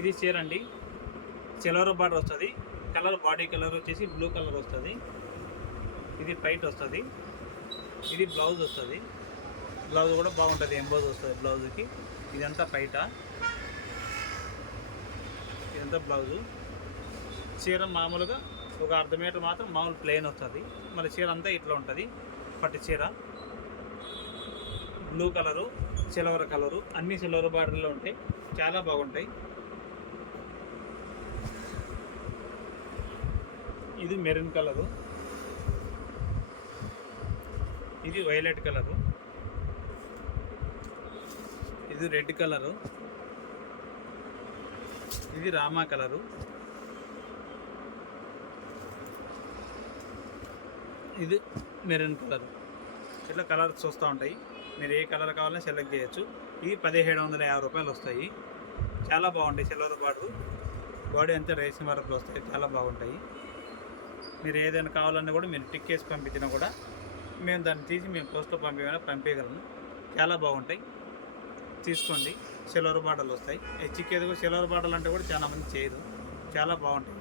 ఇది చీర అండి, సిల్వర్ బార్డర్ వస్తుంది. కలర్ బాడీ కలర్ వచ్చేసి బ్లూ కలర్ వస్తుంది. ఇది పైట్ వస్తుంది. ఇది బ్లౌజ్ వస్తుంది. బ్లౌజ్ కూడా బాగుంటుంది, ఎంబోజ్ వస్తుంది బ్లౌజ్కి. ఇదంతా పైట, ఇదంతా బ్లౌజు. చీర మామూలుగా ఒక అర్ధ మీటర్ మాత్రం మామూలు ప్లెయిన్ వస్తుంది. మళ్ళీ చీర అంతా ఇట్లా ఉంటుంది. పట్టు చీర, బ్లూ కలరు, సిల్వర్ కలరు, అన్ని సిల్వర్ బార్డర్లో ఉంటాయి. చాలా బాగుంటాయి. ఇది మెరూన్ కలరు, ఇది వైలెట్ కలరు, ఇది రెడ్ కలరు, ఇది రామా కలరు, ఇది మెరూన్ కలర్. ఇట్లా కలర్స్ చూస్తూ ఉంటాయి. మీరు ఏ కలర్ కావాలని సెలెక్ట్ చేయొచ్చు. ఇవి 1750 రూపాయలు వస్తాయి. చాలా బాగుంటాయి. సిల్వర్ బార్డర్, బాడీ అంతా రేసింగ్ వర్క్లు వస్తాయి. చాలా బాగుంటాయి. మీరు ఏదైనా కావాలన్నా కూడా మీరు టిక్ వేసి పంపించినా కూడా మేము దాన్ని తీసి మేము పోస్ట్లో పంపించగలను. చాలా బాగుంటాయి, తీసుకోండి. సిల్వర్ బార్డర్లు వస్తాయి. చిక్కేది కూడా సిల్వర్ బార్డర్లు అంటే కూడా చాలా మంది చేయరు. చాలా బాగుంటాయి.